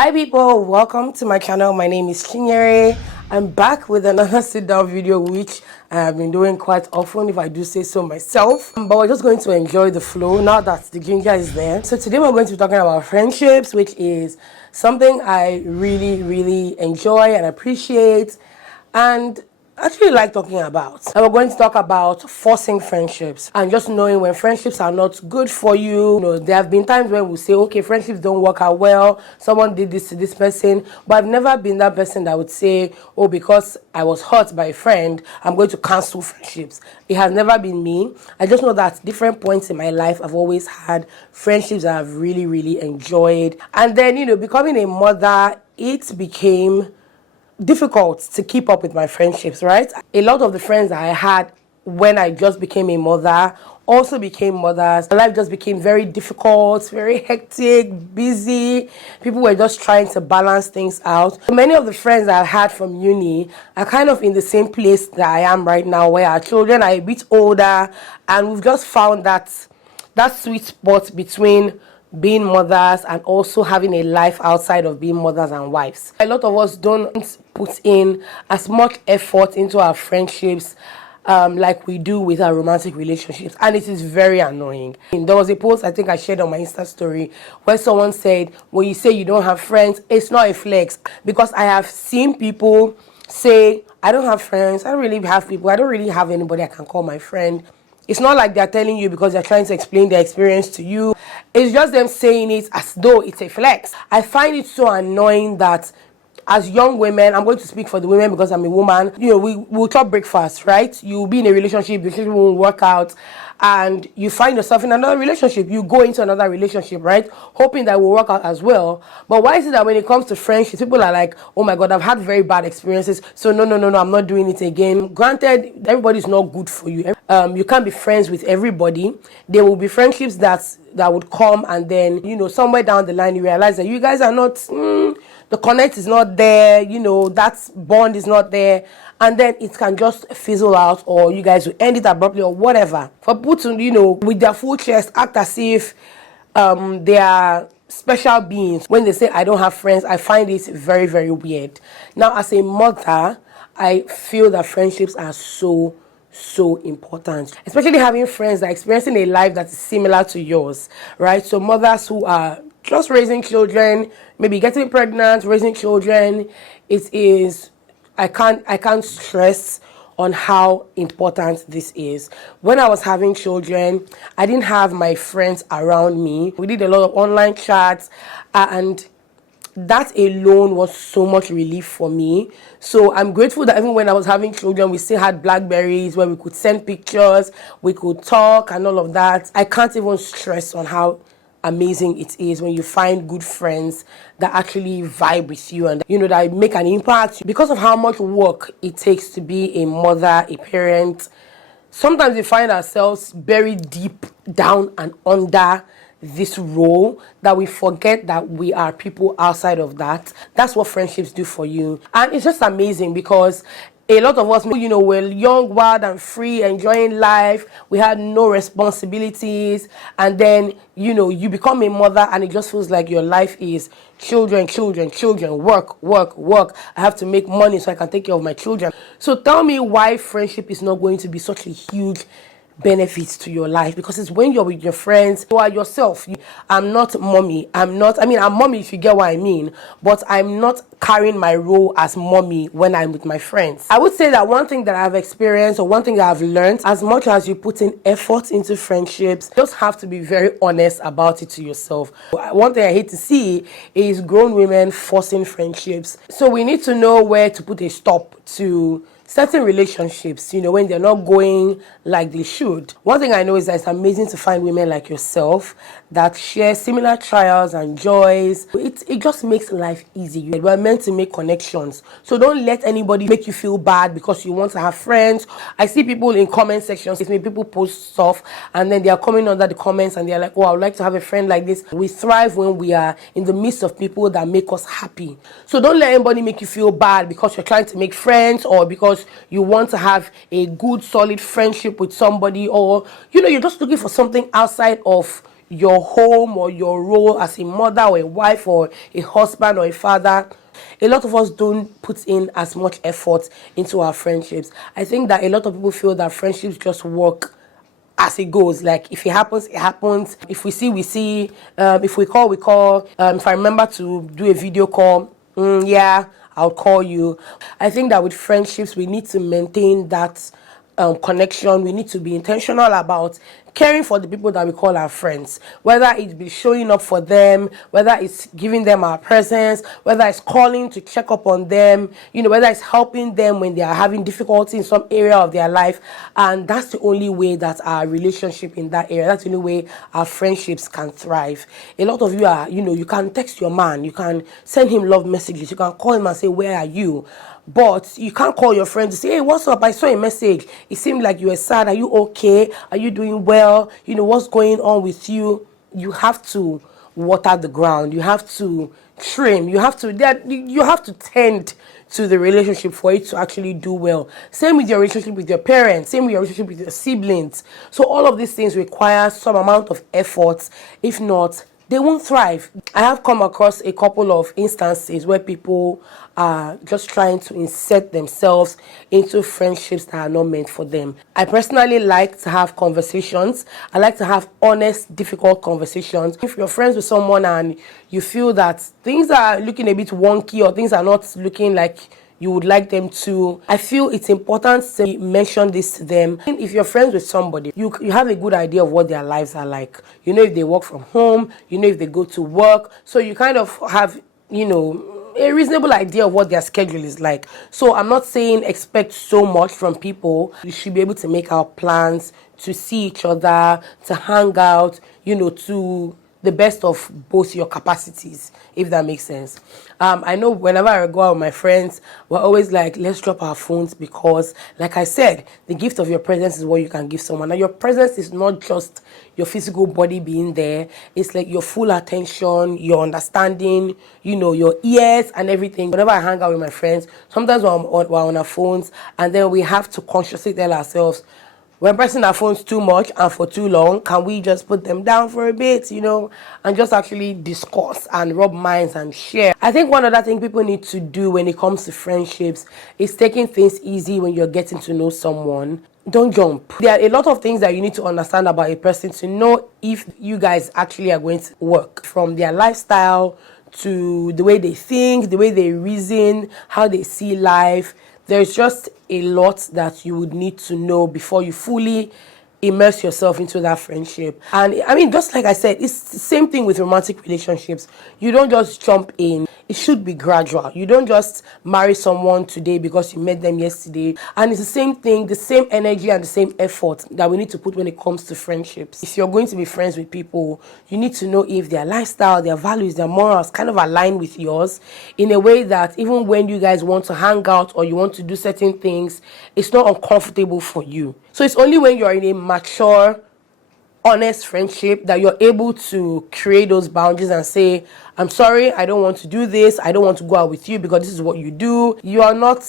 Hi people, welcome to my channel. My name is Chinyere. I'm back with another sit down video, which I have been doing quite often, if I do say so myself. But we're just going to enjoy the flow now that the ginger is there. So today we're going to be talking about friendships, which is something I really enjoy and appreciate and actually like talking about. And we're going to talk about forcing friendships and just knowing when friendships are not good for you. There have been times when we say, okay, friendships don't work out well. Someone did this to this person, but I've never been that person that would say, oh, because I was hurt by a friend, I'm going to cancel friendships. It has never been me. I just know that different points in my life, I've always had friendships that I've really enjoyed. And then, becoming a mother, it became difficult to keep up with my friendships, right? A lot of the friends I had when I just became a mother also became mothers. Life just became very difficult, very hectic, busy. People were just trying to balance things out. Many of the friends I had from uni are kind of in the same place that I am right now, where our children are a bit older, and we've just found that sweet spot between being mothers and also having a life outside of being mothers and wives. A lot of us don't put in as much effort into our friendships like we do with our romantic relationships, and it is very annoying. There was a post I think I shared on my Insta story where someone said, when you say you don't have friends, it's not a flex, because I have seen people say, I don't have friends, I don't really have people, I don't really have anybody I can call my friend. It's not like they're telling you because they're trying to explain their experience to you. It's just them saying it as though it's a flex. I find it so annoying that as young women, I'm going to speak for the women because I'm a woman, we'll chop breakfast, right? You'll be in a relationship, the relationship won't work out, and you find yourself in another relationship. You go into another relationship, right? Hoping that it will work out as well. But why is it that when it comes to friendships, people are like, oh my God, I've had very bad experiences, so no, I'm not doing it again. Granted, everybody's not good for you. You can't be friends with everybody. There will be friendships that would come, and then, somewhere down the line, you realize that you guys are not, the connect is not there, that bond is not there, and then it can just fizzle out, or you guys will end it abruptly or whatever. For people to, with their full chest, act as if they are special beings. When they say I don't have friends, I find it very weird. Now, as a mother, I feel that friendships are so important, especially having friends that are experiencing a life that is similar to yours, right? So mothers who are just raising children, maybe getting pregnant, raising children, it is, I can't stress on how important this is. When I was having children, I didn't have my friends around me. We did a lot of online chats, and that alone was so much relief for me. So I'm grateful that even when I was having children, we still had Blackberries where we could send pictures, we could talk and all of that. I can't even stress on how amazing it is when you find good friends that actually vibe with you and that make an impact. Because of how much work it takes to be a mother, a parent, sometimes we find ourselves buried deep down and under this role that we forget that we are people outside of that. That's what friendships do for you. And it's just amazing because a lot of us, we're young, wild and free, enjoying life. We had no responsibilities. And then, you become a mother and it just feels like your life is children, work. I have to make money so I can take care of my children. So tell me why friendship is not going to be such a huge benefits to your life, because it's when you're with your friends, you are yourself. I'm not mommy. I'm mommy if you get what I mean, but I'm not carrying my role as mommy when I'm with my friends. I would say that one thing that I've experienced, or one thing that I've learned, as much as you put in effort into friendships, you just have to be very honest about it to yourself. One thing I hate to see is grown women forcing friendships. So we need to know where to put a stop to certain relationships, when they're not going like they should. One thing I know is that it's amazing to find women like yourself that share similar trials and joys. It just makes life easy. We're meant to make connections. So don't let anybody make you feel bad because you want to have friends. I see people in comment sections, people post stuff and then they are coming under the comments and they're like, oh, I would like to have a friend like this. We thrive when we are in the midst of people that make us happy. So don't let anybody make you feel bad because you're trying to make friends, or because you want to have a good solid friendship with somebody, or you're just looking for something outside of your home or your role as a mother or a wife or a husband or a father, a lot of us don't put in as much effort into our friendships. I think that a lot of people feel that friendships just work as it goes. Like, if it happens, it happens. If we see, we see. If we call, we call. If I remember to do a video call, yeah, I'll call you. I think that with friendships, we need to maintain that connection. We need to be intentional about caring for the people that we call our friends, whether it be showing up for them, whether it's giving them our presence, whether it's calling to check up on them, whether it's helping them when they are having difficulty in some area of their life. And that's the only way that our relationship in that area, that's the only way our friendships can thrive. A lot of you are, you can text your man, you can send him love messages, you can call him and say, where are you? But you can't call your friend to say, hey, what's up? I saw a message. It seemed like you were sad. Are you okay? Are you doing well? What's going on with you? You have to water the ground. You have to trim. You have to tend to the relationship for it to actually do well. Same with your relationship with your parents. Same with your relationship with your siblings. So all of these things require some amount of effort. If not, they won't thrive. I have come across a couple of instances where people are just trying to insert themselves into friendships that are not meant for them. I personally like to have conversations. I like to have honest, difficult conversations. If you're friends with someone and you feel that things are looking a bit wonky or things are not looking like you would like them to, I feel it's important to mention this to them. If you're friends with somebody, you have a good idea of what their lives are like. If they work from home, if they go to work. So you kind of have, a reasonable idea of what their schedule is like. So I'm not saying expect so much from people. You should be able to make out plans, to see each other, to hang out, to the best of both your capacities, if that makes sense. I know whenever I go out with my friends, we're always like, let's drop our phones, because, like I said, the gift of your presence is what you can give someone. Now, your presence is not just your physical body being there. It's like your full attention, your understanding, your ears and everything. Whenever I hang out with my friends, sometimes we're on our phones, and then we have to consciously tell ourselves, when pressing our phones too much and for too long, can we just put them down for a bit, and just actually discuss and rub minds and share? I think one other thing people need to do when it comes to friendships is taking things easy when you're getting to know someone. Don't jump. There are a lot of things that you need to understand about a person to know if you guys actually are going to work, from their lifestyle to the way they think, the way they reason, how they see life. There's just a lot that you would need to know before you fully immerse yourself into that friendship. And I mean, just like I said, it's the same thing with romantic relationships. You don't just jump in. It should be gradual. You don't just marry someone today because you met them yesterday. And it's the same thing, the same energy and the same effort that we need to put when it comes to friendships. If you're going to be friends with people, you need to know if their lifestyle, their values, their morals kind of align with yours, in a way that even when you guys want to hang out or you want to do certain things, it's not uncomfortable for you. So it's only when you're in a mature, honest friendship that you're able to create those boundaries and say, I'm sorry, I don't want to do this. I don't want to go out with you because this is what you do. You are not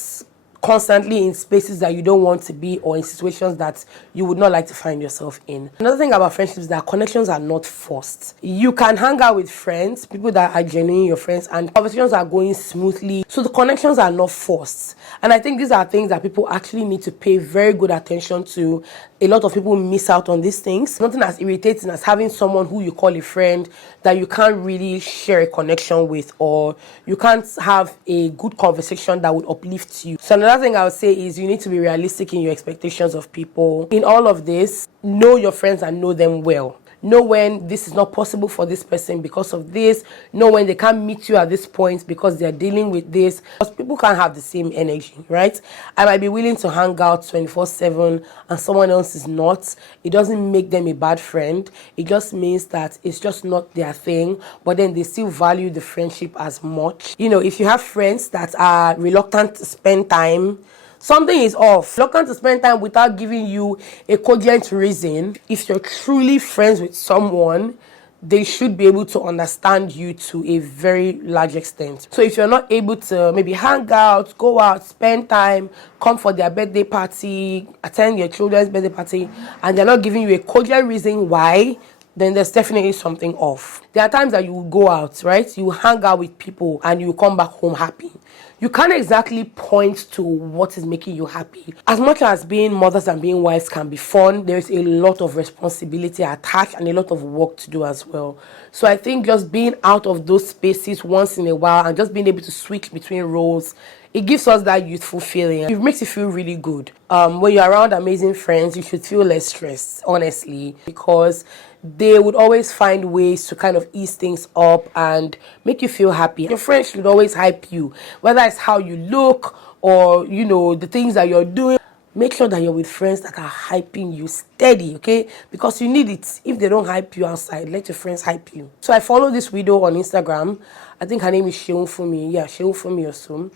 constantly in spaces that you don't want to be, or in situations that you would not like to find yourself in. Another thing about friendships is that connections are not forced. You can hang out with friends, people that are genuinely your friends, and conversations are going smoothly. So the connections are not forced. And I think these are things that people actually need to pay very good attention to. A lot of people miss out on these things. Nothing as irritating as having someone who you call a friend that you can't really share a connection with, or you can't have a good conversation that would uplift you. So another thing I would say is you need to be realistic in your expectations of people. In all of this, know your friends and know them well. Know when this is not possible for this person because of this. Know when they can't meet you at this point because they're dealing with this. Because people can't have the same energy, right? I might be willing to hang out 24/7 and someone else is not. It doesn't make them a bad friend. It just means that it's just not their thing. But then they still value the friendship as much. If you have friends that are reluctant to spend time, something is off. Reluctant to spend time without giving you a cogent reason. If you're truly friends with someone, they should be able to understand you to a very large extent. So if you're not able to maybe hang out, go out, spend time, come for their birthday party, attend your children's birthday party, and they're not giving you a cogent reason why, then there's definitely something off. There are times that you will go out, right? You hang out with people and you come back home happy. You can't exactly point to what is making you happy. As much as being mothers and being wives can be fun, there's a lot of responsibility attached and a lot of work to do as well. So I think just being out of those spaces once in a while and just being able to switch between roles, it gives us that youthful feeling. It makes you feel really good. When you're around amazing friends, you should feel less stressed, honestly, because they would always find ways to kind of ease things up and make you feel happy. Your friends should always hype you, whether it's how you look or, you know, the things that you're doing. Make sure that you're with friends that are hyping you steady, okay? Because you need it. If they don't hype you outside, let your friends hype you. So I follow this widow on Instagram. I think her name is Sheun Fumi. Yeah, Sheun Fumi or so.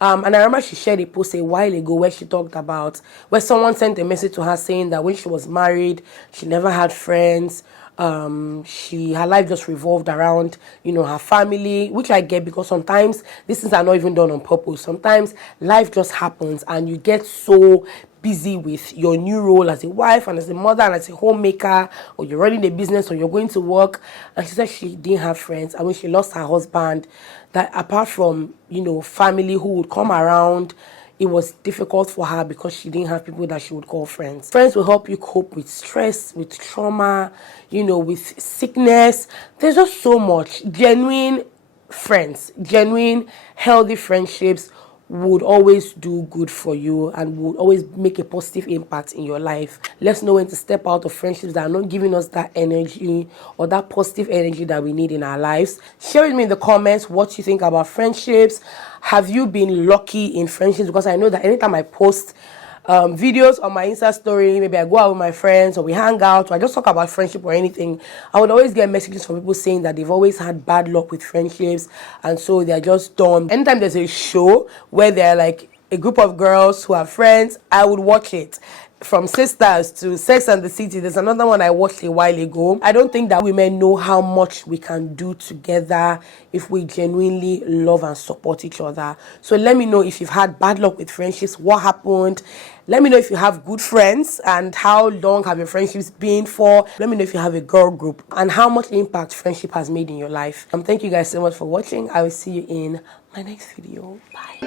And I remember she shared a post a while ago where she talked about, where someone sent a message to her saying that when she was married, she never had friends. Her life just revolved around, you know, her family, which I get, because sometimes these things are not even done on purpose. Sometimes life just happens and you get so busy with your new role as a wife and as a mother and as a homemaker, or you're running a business or you're going to work. And she said she didn't have friends. And when she lost her husband, that apart from, you know, family who would come around, it was difficult for her because she didn't have people that she would call friends. Friends will help you cope with stress, with trauma, you know, with sickness. There's just so much. Genuine friends, genuine, healthy friendships would always do good for you and would always make a positive impact in your life. Let's know when to step out of friendships that are not giving us that energy or that positive energy that we need in our lives. Share with me in the comments what you think about friendships. Have you been lucky in friendships? Because I know that anytime I post videos on my Insta story, maybe I go out with my friends or we hang out or I just talk about friendship or anything, I would always get messages from people saying that they've always had bad luck with friendships and so they're just done. Anytime there's a show where they're like a group of girls who are friends, I would watch it. From Sisters to Sex and the City, there's another one I watched a while ago. I don't think that women know how much we can do together if we genuinely love and support each other. So let me know if you've had bad luck with friendships, what happened. Let me know if you have good friends and how long have your friendships been for. Let me know if you have a girl group and how much impact friendship has made in your life. Thank you guys so much for watching. I will see you in my next video. Bye.